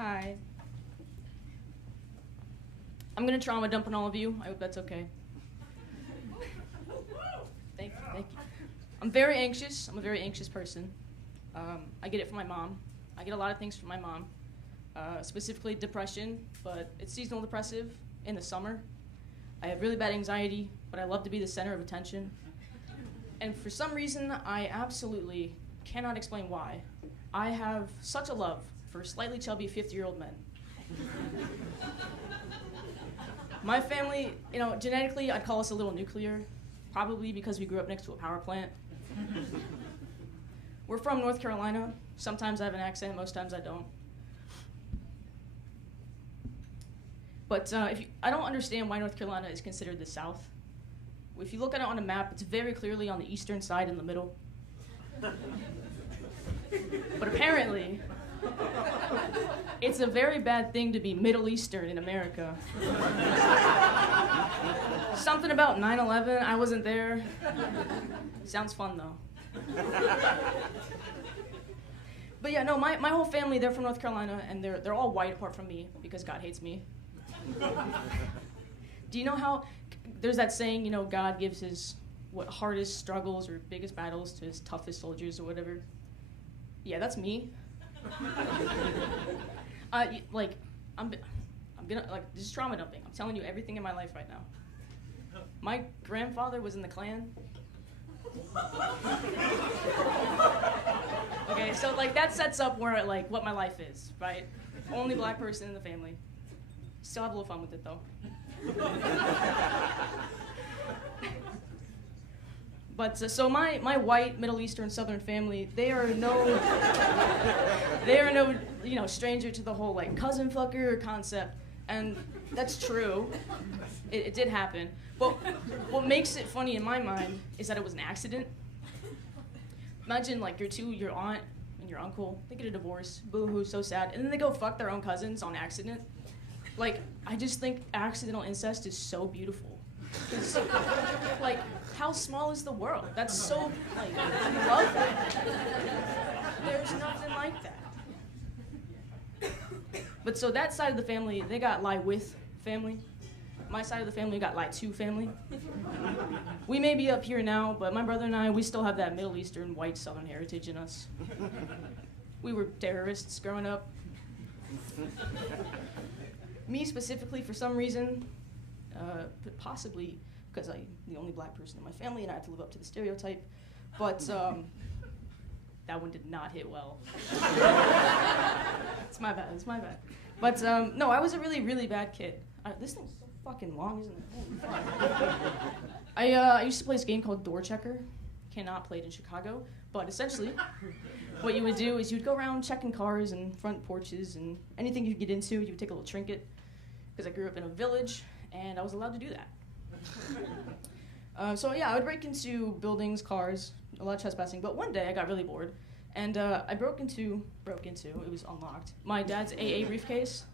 Hi. I'm gonna trauma dump on all of you. I hope that's okay. Thank you. I'm very anxious. I'm a very anxious person. I get it from my mom. I get a lot of things from my mom, specifically depression, but it's seasonal depressive in the summer. I have really bad anxiety, but I love to be the center of attention. And for some reason, I absolutely cannot explain why. I have such a love for slightly chubby 50-year-old men. My family, genetically, I'd call us a little nuclear, probably because we grew up next to a power plant. We're from North Carolina. Sometimes I have an accent, most times I don't. But I don't understand why North Carolina is considered the South. If you look at it on a map, it's very clearly on the eastern side in the middle. But apparently, it's a very bad thing to be Middle Eastern in America. Something about 9/11, I wasn't there. Sounds fun though. But yeah, no, my whole family, they're from North Carolina, and they're all white apart from me, because God hates me. Do you know how there's that saying, God gives his hardest struggles or biggest battles to his toughest soldiers or whatever? Yeah, that's me. I'm gonna, this is trauma dumping. I'm telling you everything in my life right now. My grandfather was in the Klan. Okay, so that sets up where what my life is, right? Only black person in the family. Still have a little fun with it though. But so my white Middle Eastern Southern family, they are no stranger to the whole cousin fucker concept, and that's true. It did happen. But what makes it funny in my mind is that it was an accident. Imagine your aunt and your uncle, they get a divorce, boo-hoo, so sad, and then they go fuck their own cousins on accident. I just think accidental incest is so beautiful. How small is the world? That's so, lovely. There's nothing like that. But so that side of the family, they got lie with family. My side of the family got lie to family. We may be up here now, but my brother and I, we still have that Middle Eastern white Southern heritage in us. We were terrorists growing up. Me specifically, for some reason, possibly because I'm the only black person in my family and I have to live up to the stereotype, but that one did not hit well. It's my bad. But no, I was a really, really bad kid. This thing's so fucking long, isn't it? Holy fuck. I used to play this game called Door Checker. Cannot play it in Chicago, but essentially, what you would do is you'd go around checking cars and front porches and anything you could get into, you would take a little trinket. Because I grew up in a village, and I was allowed to do that. So yeah, I would break into buildings, cars, a lot of trespassing, but one day I got really bored, and I broke into, it was unlocked, my dad's AA briefcase.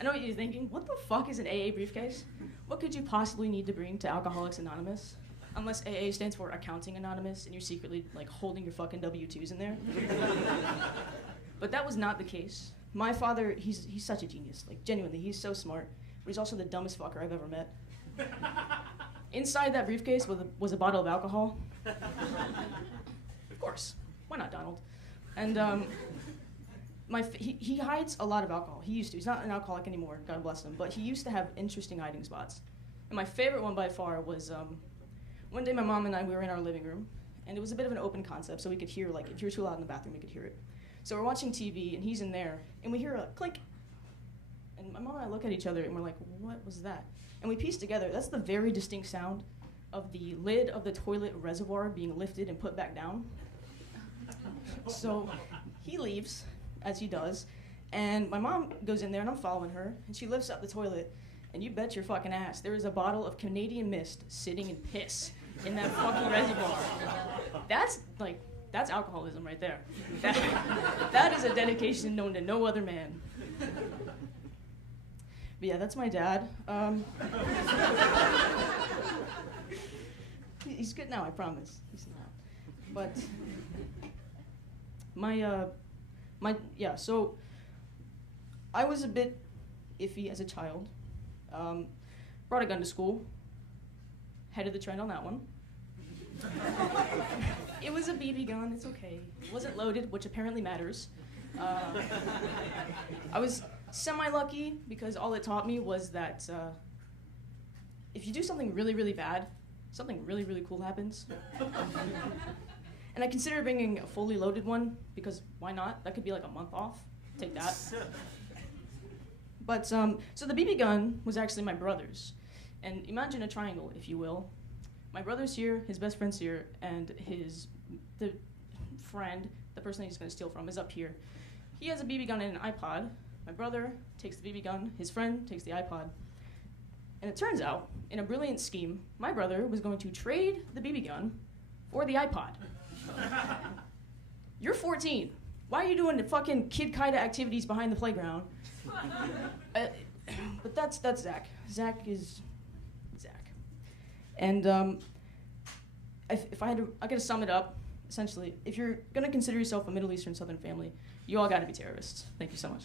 I know what you're thinking, what the fuck is an AA briefcase? What could you possibly need to bring to Alcoholics Anonymous? Unless AA stands for Accounting Anonymous, and you're secretly holding your fucking W-2s in there. But that was not the case. My father, he's such a genius, genuinely, he's so smart, but he's also the dumbest fucker I've ever met. Inside that briefcase was a bottle of alcohol. Of course, why not, Donald? And he hides a lot of alcohol. He used to. He's not an alcoholic anymore, God bless him, but he used to have interesting hiding spots. And my favorite one by far was one day my mom and I, we were in our living room, and it was a bit of an open concept, so we could hear, if you were too loud in the bathroom, we could hear it. So we're watching TV, and he's in there, and we hear a click. And my mom and I look at each other, and we're like, what was that? And we piece together, that's the very distinct sound of the lid of the toilet reservoir being lifted and put back down. So he leaves, as he does, and my mom goes in there, and I'm following her, and she lifts up the toilet, and you bet your fucking ass, there is a bottle of Canadian Mist sitting in piss in that fucking reservoir. That's alcoholism right there. That is a dedication known to no other man. But yeah, that's my dad. He's good now, I promise. He's not. But so I was a bit iffy as a child. Brought a gun to school. Headed the trend on that one. It was a BB gun, it's okay. It wasn't loaded, which apparently matters. I was semi-lucky because all it taught me was that if you do something really, really bad, something really, really cool happens. And I consider bringing a fully loaded one because why not? That could be like a month off. Take that. But so the BB gun was actually my brother's. And imagine a triangle, if you will. My brother's here, his best friend's here, and the friend, the person he's going to steal from, is up here. He has a BB gun and an iPod. My brother takes the BB gun, his friend takes the iPod. And it turns out, in a brilliant scheme, my brother was going to trade the BB gun for the iPod. You're 14. Why are you doing the fucking Kid Kaida activities behind the playground? But that's Zach. Zach is Zach. And if I gotta sum it up, essentially, if you're gonna consider yourself a Middle Eastern Southern family, you all gotta be terrorists. Thank you so much.